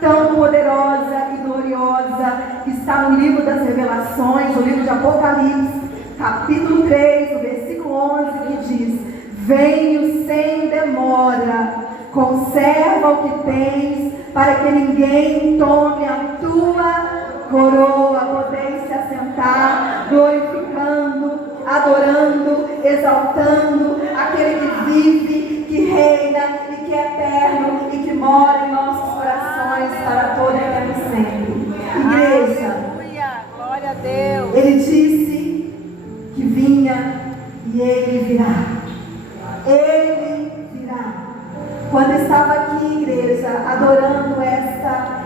tão poderosa e gloriosa que está no livro das Revelações, no livro de Apocalipse, capítulo 3, no versículo 11, que diz: venho sem demora, conserva o que tens, para que ninguém tome a tua coroa. Podeis se assentar, glorificando, adorando, exaltando aquele que vive, que reina e que é eterno e que mora em nossos corações para todo e sempre. Igreja, glória a Deus. Ele disse que vinha e Ele virá. Ele virá. Quando estava aqui, igreja, adorando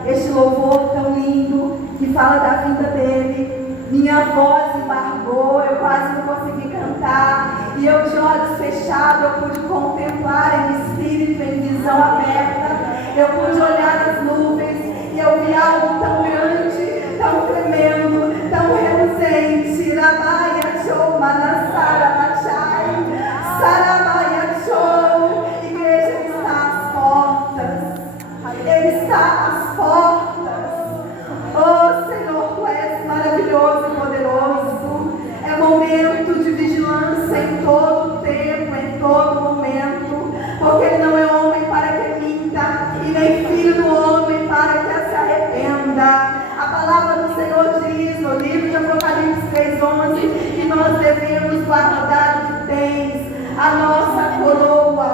este louvor tão lindo que fala da vinda dele, minha voz embargou, eu quase não consegui cantar, e eu de olhos fechados eu pude contemplar em espírito, em visão aberta, eu pude olhar as nuvens e eu vi algo tão grande, tão tremendo, tão reluzente. Rabaia Show, Manassara Machai, Saramaia Show. Igreja, Ele está às portas, Ele está às portas. Oh Senhor, Tu és maravilhoso e poderoso. É momento de vigilância em todo tempo, em todo momento, porque Ele não é homem para que minta, e nem filho do homem para que se arrependa. A palavra do Senhor diz no livro de Apocalipse 3:11 que nós devemos guardar o que tens, a nossa coroa.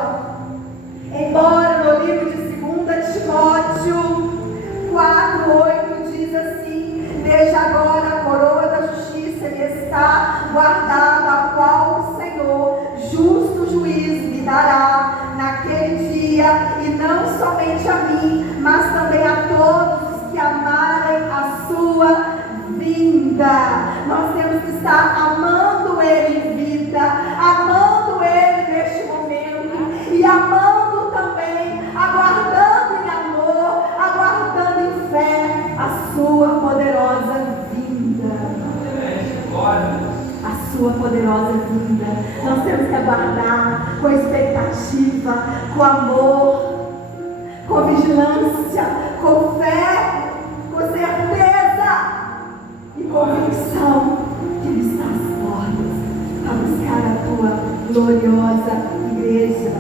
Embora no livro de 2 Timóteo 4:8 diz assim: desde agora a coroa da justiça me está guardada, a qual o Senhor, justo juiz, me dará naquele dia, e não somente a mim, mas também a todos os que amarem a sua vinda. Nós temos que estar amando Ele em vida, amando Ele neste momento, e amando também, aguardando em amor, aguardando em fé a sua poderosa vinda. A sua poderosa vinda. Nós temos que aguardar com expectativa, com amor, com vigilância, com fé, com certeza e convicção que Ele está às portas para buscar a tua gloriosa igreja.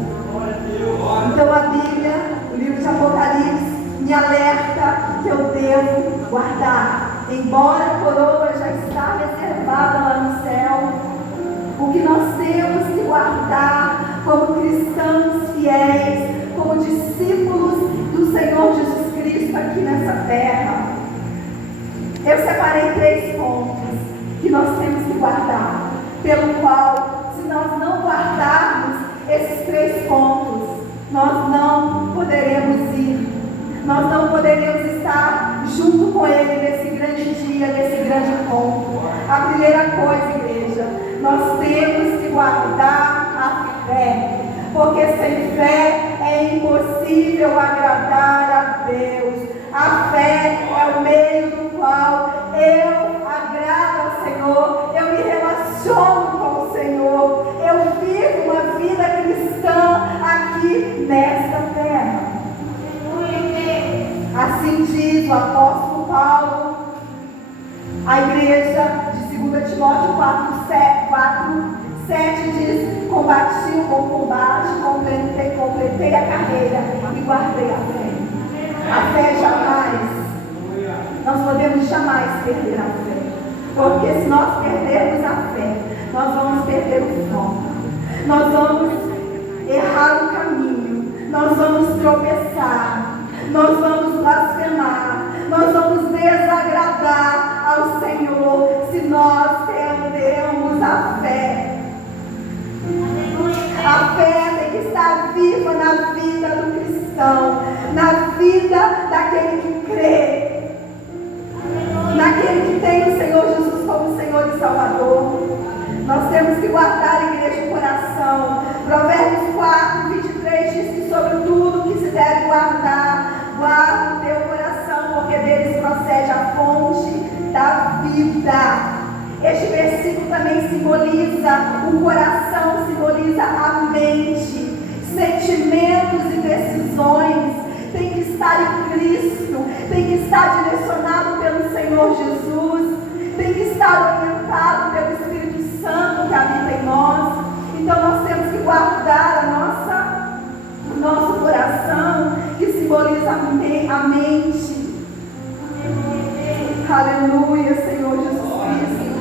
Então a Bíblia, o livro de Apocalipse, me alerta que eu devo guardar. Embora a coroa já está reservada lá no céu, o que nós temos que guardar como cristãos fiéis, como discípulos do Senhor Jesus Cristo aqui nessa terra. Eu separei 3 pontos que nós temos que guardar, pelo qual, se nós não guardarmos esses 3 pontos, nós não poderemos ir, nós não poderemos estar junto com Ele nesse grande dia, nesse grande encontro. A primeira coisa, igreja, nós temos que guardar a fé, porque sem fé é impossível agradar a Deus. A fé é o meio do qual eu agrado ao Senhor, eu me relaciono com o Senhor, eu vivo uma vida cristã aqui nesta terra. Assim diz o apóstolo Paulo à igreja de 2 Timóteo 4:7 diz: combati o bom combate, completei a carreira e guardei a fé. A fé jamais, nós podemos jamais perder a fé, porque se nós perdermos a fé, nós vamos perder o foco, nós vamos errar o caminho, nós vamos tropeçar, nós vamos blasfemar, nós vamos desagradar ao Senhor se nós perdemos a fé. A fé tem que estar viva na vida do cristão, na vida daquele que crê, naquele que tem o Senhor Jesus como Senhor e Salvador. Nós temos que guardar, igreja, o coração. Provérbios 4:23 diz que sobre tudo que se deve guardar, guarda o teu coração, porque deles procede a fonte da vida. Este versículo também simboliza o coração, simboliza a mente, sentimentos e decisões. Tem que estar estar em Cristo, tem que estar direcionado pelo Senhor Jesus, tem que estar orientado pelo Espírito Santo que habita em nós. Então nós temos que guardar o nosso coração, que simboliza a mente. Aleluia, Senhor Jesus Cristo.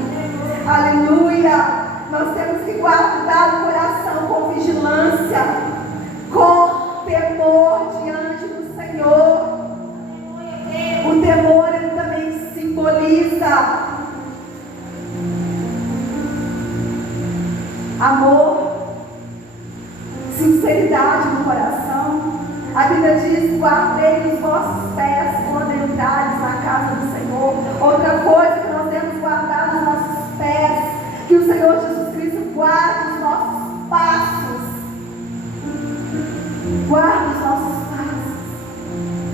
Aleluia. Nós temos que guardar o coração com vigilância, com temor diante do Senhor. O temor, ele também simboliza amor, sinceridade no coração. A Bíblia diz: guardei os vossos pés quando entrares na casa do Senhor. Outra coisa que nós temos guardado os nossos pés, que o Senhor Jesus Cristo guarde os nossos passos. Guarde os nossos passos.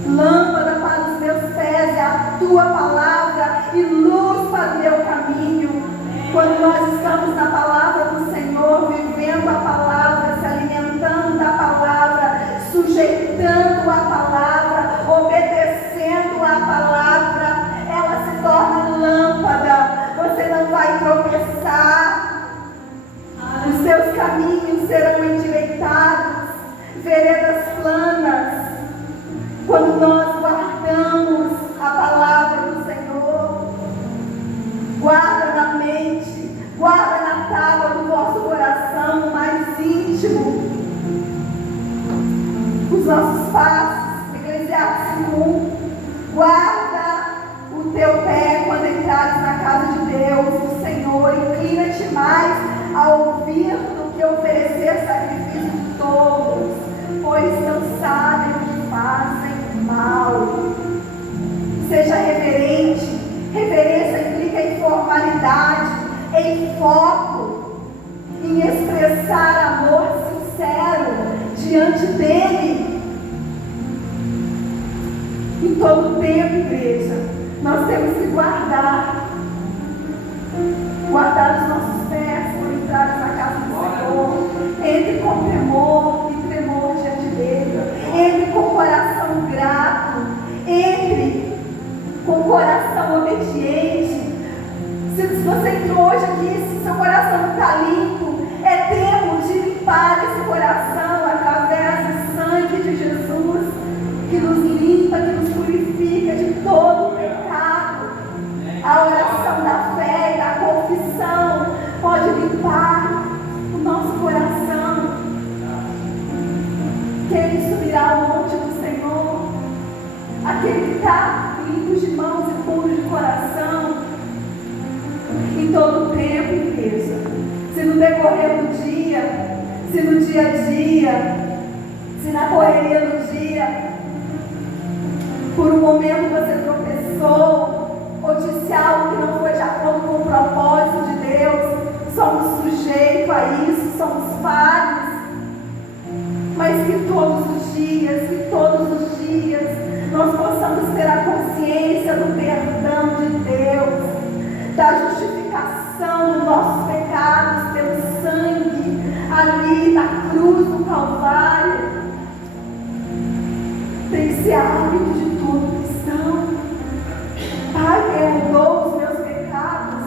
Lâmpada para os meus pés é a tua palavra e luz para o meu caminho. Quando nós estamos na palavra do Senhor, vivendo a palavra, se alimentando da palavra, sujeitando a palavra, obedecendo a palavra, ela se torna lâmpada. Você não vai tropeçar, os seus caminhos serão endireitados, veredas planas. Quando nós guardamos a palavra do Senhor, guarda na mente, guarda na tábua do vosso coração mais íntimo os nossos passos. Eclesiastes 5:1. Guarda o teu pé quando entrares na casa de Deus, do Senhor. Inclina-te mais a ouvir do que oferecer sacrifício de todos, pois não sabem o que fazem mal. Seja reverente. Reverência implica em formalidade, em foco, em expressar amor sincero diante dele. Em todo tempo, igreja, nós temos que guardar os nossos pés quando entrarmos na casa do Senhor. Entre com temor e tremor diante dele. Entre com coração grato. Entre com coração obediente. Se você entrou hoje aqui, se seu coração não está limpo, é tempo de limpar esse coração através do sangue de Jesus, que nos limpa, que nos purifica de todo o pecado. A oração da fé e da confissão pode limpar o nosso coração. Quem subirá ao monte do Senhor? Aquele que está limpo de mãos e puros de coração. Em todo o tempo, igreja. Se no decorrer do dia, se no dia a dia, se na correria do dia, por um momento você tropeçou, ou disse algo que não foi de acordo com o propósito de Deus, somos sujeitos a isso, somos falhos. Mas que todos os dias, nós possamos ter a consciência do perdão de Deus, da justificação dos nossos pecados pelo sangue ali na cruz do Calvário. Tem que ser hábito de todo cristão. Pai, perdoa os meus pecados.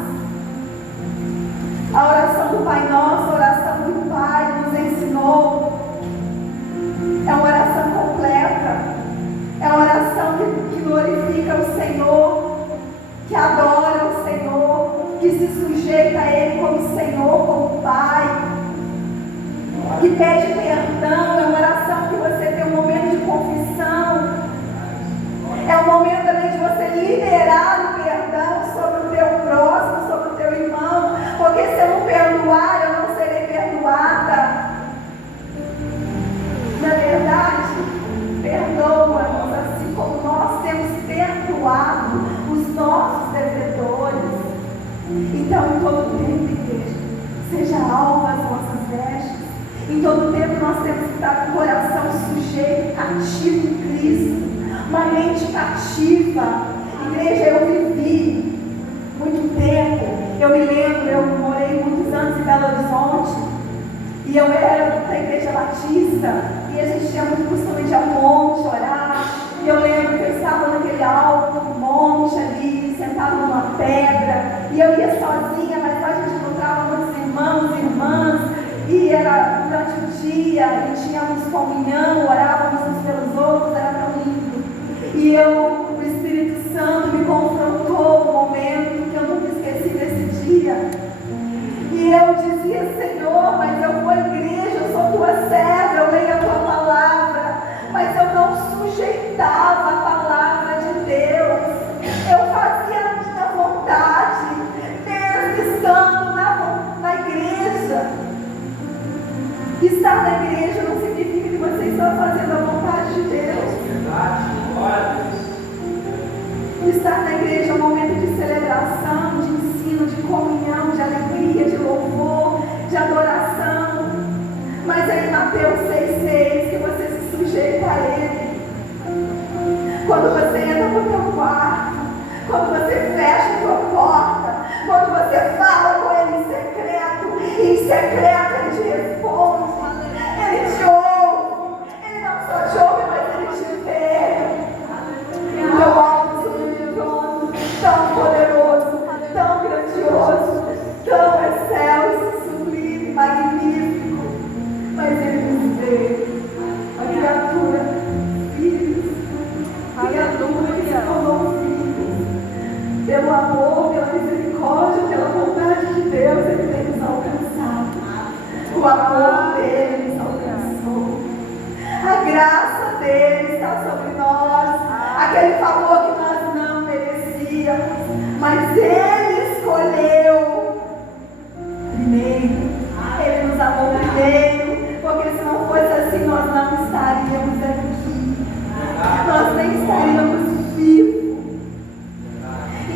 A oração do Pai Nosso, a oração que o Pai nos ensinou, é uma oração completa. É uma oração que glorifica o Senhor, que adora o Senhor, que se sujeita a Ele como Senhor, como Pai, que pede perdão. É uma oração que você tem um momento de confissão. É um momento também de você liberar o perdão sobre o teu próximo, sobre o teu irmão, porque se eu não perdoar, eu não serei perdoada. Na verdade, perdoa-nos assim como nós temos perdoado os nossos devedores. Então, em todo tempo, igreja, seja alva as nossas vestes. Em todo tempo nós temos que estar com o coração sujeito, cativo em Cristo, uma mente cativa. Igreja, eu vivi muito tempo. Eu me lembro, eu morei muitos anos em Belo Horizonte. E eu era da Igreja Batista, e a gente tinha muito costume de ir ao monte, orar, E eu lembro que eu estava naquele alto monte ali, sentado numa pedra, e eu ia sozinha, mas lá a gente encontrava muitos irmãos e irmãs, e era durante o dia, e tínhamos comunhão, orávamos uns pelos outros, era tão lindo. E o Espírito Santo me confrontou um momento que eu nunca esqueci desse dia. E eu dizia: Senhor, mas eu vou à igreja, eu sou tua serva, eu leio a tua palavra, mas eu não sujeitava a palavra de Deus. Eu fazia a minha vontade, mesmo estando na igreja. Estar na igreja não significa que você está fazendo a vontade de Deus. Estar na igreja é um momento de celebração, de ensino, de comunhão, de alegria, de louvor, de adoração. Mas é em Mateus 6,6 que você se sujeita a Ele. Quando você entra no teu quarto, quando você fecha a tua porta, quando você fala com Ele em secreto Ele te responde, Ele te ouve. Ele não só te ouve, mas Ele te vê. Tão alto sobre o trono, tão poderoso, tão grandioso, tão excelso, sublime, magnífico. Mas Ele nos vê, a criatura, filhos, criatura que se tornou filhos. Pelo amor, pela misericórdia, pela vontade de Deus, Ele tem nos alcançado. O amor dele nos alcançou. A graça dele está sobre nós. Aquele favor que nós não merecíamos, mas Ele escolheu primeiro. Ele nos amou primeiro, porque se não fosse assim, nós não estaríamos aqui. Nós nem estaríamos vivos.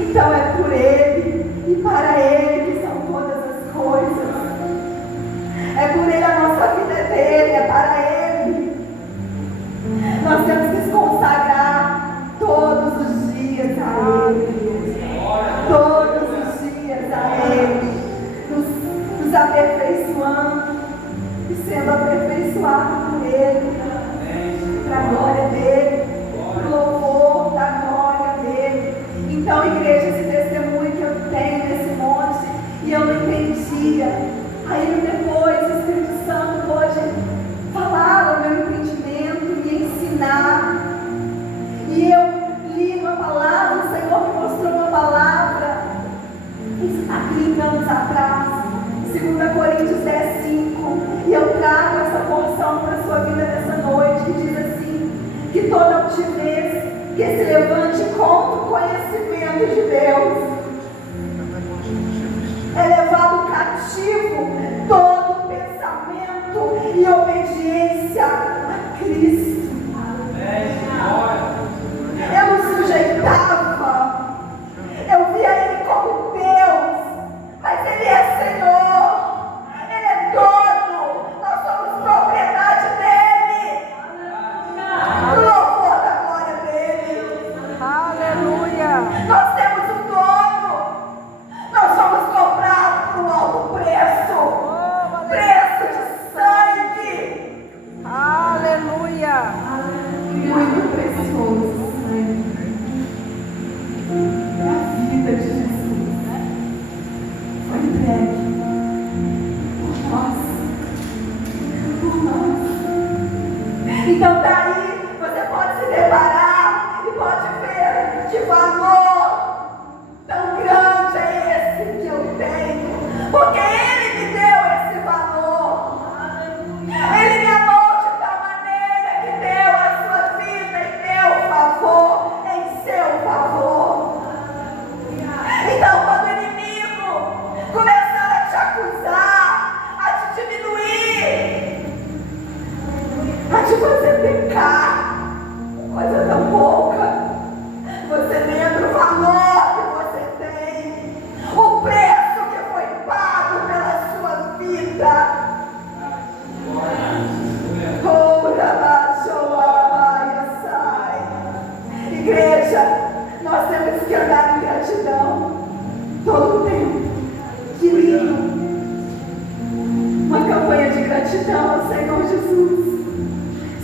Então é por Ele e para Ele que são todas as coisas. É por Ele, a nossa vida é dele, é para Ele. Nós temos que nos consagrar todos os dias a Ele. Todos os dias a Ele. Nos aperfeiçoando e sendo aperfeiçoado por Ele. Para a glória dele. Para o louvor da glória dele. Então, igreja, esse testemunho que eu tenho nesse monte, e eu não entendia. Aí depois o Espírito Santo pôde falar ao meu entendimento, me ensinar. E eu li uma palavra, o Senhor me mostrou uma palavra, há 30 anos atrás, 2 Coríntios 10:5. E eu trago essa porção para a sua vida nessa noite, que diz assim: que toda altivez que se levante contra o conhecimento de Deus, é levado cativo todo pensamento e obediência a Cristo. Eu me sujeitava, eu via Ele como Deus, mas Ele é Senhor, Ele é dono, nós somos propriedade dEle. O louvor da glória dEle. Aleluia. Nós temos um dono. Nós somos comprados por um alto preço. Preço de sangue. Aleluia. Muito precioso sangue. A vida de Jesus foi entregue por nós. Por nós. Então daí você pode se deparar e pode ver que valor tão grande é esse que eu tenho, porque Ele me deu esse valor. Ele me amou de tal maneira que deu a sua vida em meu favor, em seu favor. Então, quando o inimigo começar a te acusar, a te diminuir, a te fazer pecar, coisa tão pouca, você lembra o valor que você tem, o preço que foi pago pela sua vida. Igreja, nós temos que andar em gratidão todo o tempo. Que lindo! Uma campanha de gratidão ao Senhor Jesus.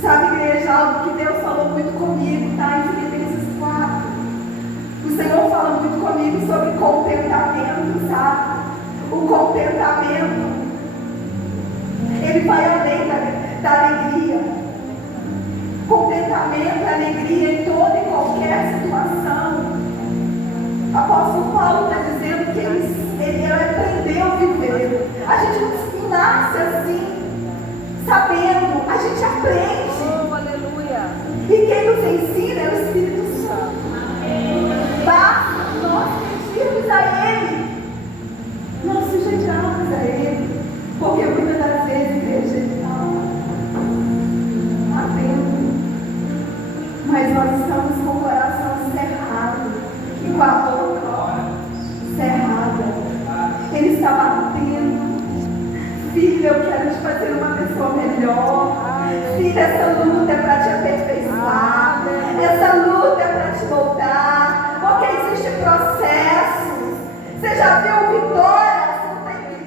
Sabe, igreja, algo que Deus falou muito comigo, tá? Em Filipenses 4. O Senhor fala muito comigo sobre contentamento, sabe? O contentamento, ele vai além da alegria. Contentamento é alegria em toda e qualquer situação. O apóstolo Paulo está dizendo que ele aprendeu a viver. A gente não nasce assim, sabendo, a gente aprende. Oh, aleluia. E quem nos ensina é o Espírito Santo. Basta nós pedirmos a Ele, nós sujeitarmos a Ele, porque muitas das vezes, igreja, Ele está atento, mas nós estamos com o coração cerrado e com a boca cerrada. Ele está batendo. Filha, eu quero te fazer uma pessoa melhor. Filha, essa luta é para te aperfeiçoar. Essa luta é para te moldar. Porque existe processo. Você já viu vitória?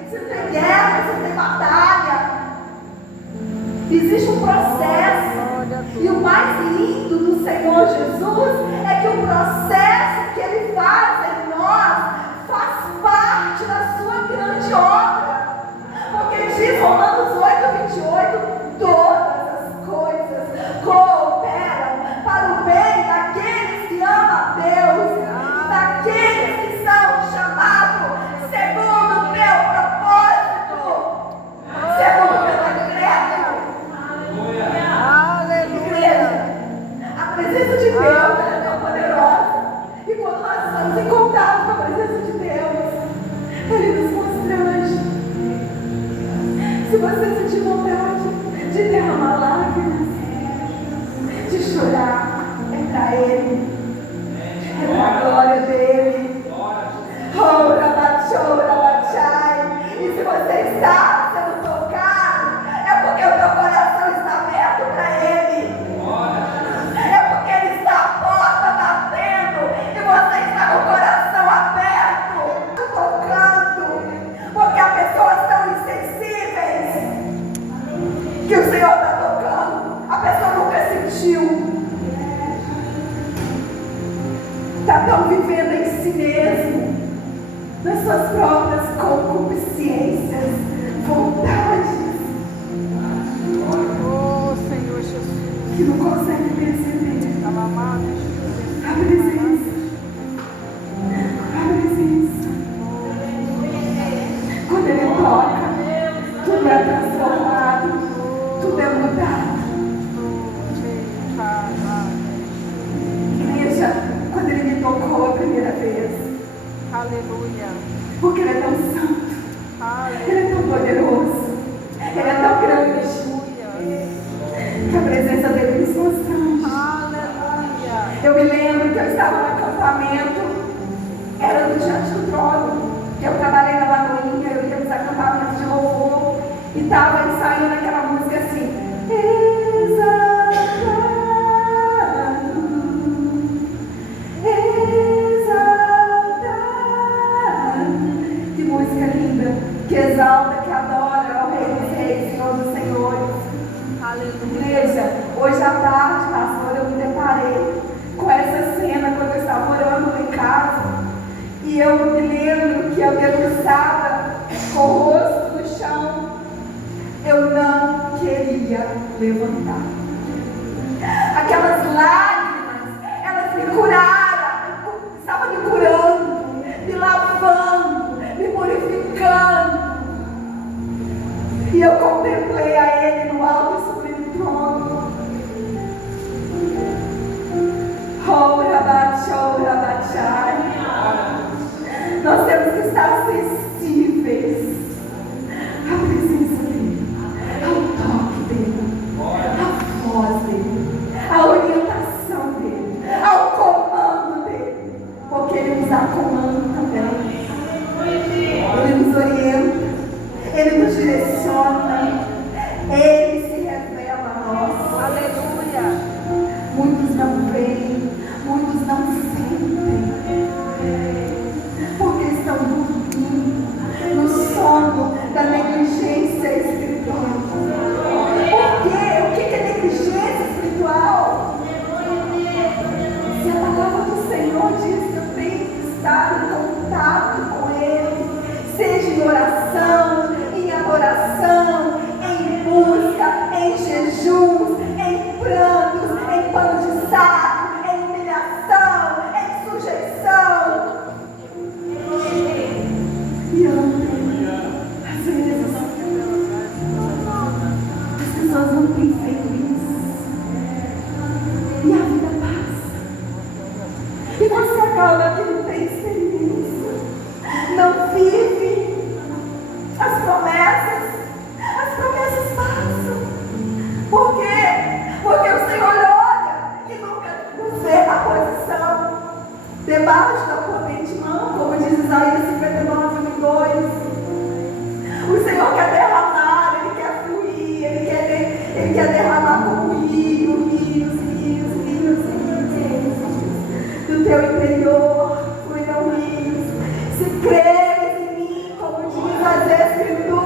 Se não tem guerra, se não tem batalha. Existe um processo. E o mais lindo do Senhor Jesus é que o processo que Ele faz em nós faz parte da sua grande obra. Porque diz Romanos 8:28, todas as coisas cooperam para o bem daqueles que amam a Deus, daqueles que são chamados segundo o meu propósito, segundo o meu decreto. Igreja, a presença de Deus é tão poderosa. E quando nós estamos em contato com a presença de Deus, Ele nos constrange. Se você sentir vontade de derramar lágrimas, de chorar, é para Ele, é para a glória dEle. Oh, rabachou, rabachai. E se você está sendo tocado, é porque o teu coração está aberto para Ele. É porque Ele está à porta batendo e você está com o coração aberto, tocando, porque as pessoas estão insensíveis. Que o Senhor está tocando, a pessoa nunca sentiu. Está tão vivendo em si mesmo, nas suas próprias concupiscências, vontades, Oh, Senhor Jesus. que não consegue perceber a presença. A presença. Quando Ele toca, tudo é transformado, tudo é mudado. Igreja, quando Ele me tocou a primeira vez, Aleluia. porque Ele é tão santo, Ele é tão poderoso, Ele é tão grande, que a presença dEle nos constrange. Aleluia. Eu me lembro que eu estava no acampamento, era no Diante do Trono, que eu trabalhei na Lagoinha, eu ia nos acampamentos de louvor, e estava ensaiando aquela música assim, exaltado, exaltado. Que música linda, que exalta, que adora ao Rei dos Reis, Senhor dos Senhores. Aleluia. Igreja, hoje à tarde, pastor, eu me deparei com essa cena quando eu estava orando lá em casa. E eu me lembro que eu debruçada com o rosto no chão. Eu não queria levantar. Aquelas lágrimas, elas me curaram, estavam me curando, me lavando, me purificando. E eu contemplei a Ele no alto e sublime trono. Oh, rabachou, rabachai. Nós temos que estar sensíveis à presença dEle, ao toque dEle, à voz dEle, à orientação dEle, ao comando dEle, porque Ele nos dá comando também. Ele nos orienta, Ele nos direciona, Ele se revela a nós. Aleluia. Muitos não veem, muitos não sentem, porque estão dormindo no sono da negligência espiritual. Por quê? O que é negligência E você acaba que não tem experiência, não vive as promessas passam. Por quê? Porque o Senhor olha e nunca nos vê a posição debaixo da potente mão, como diz Isaías 59:2. O Senhor quer derramar, Ele quer fluir, Ele quer derramar como rios do teu interior, fluirão rios. Se creres em mim, como diz as Escrituras,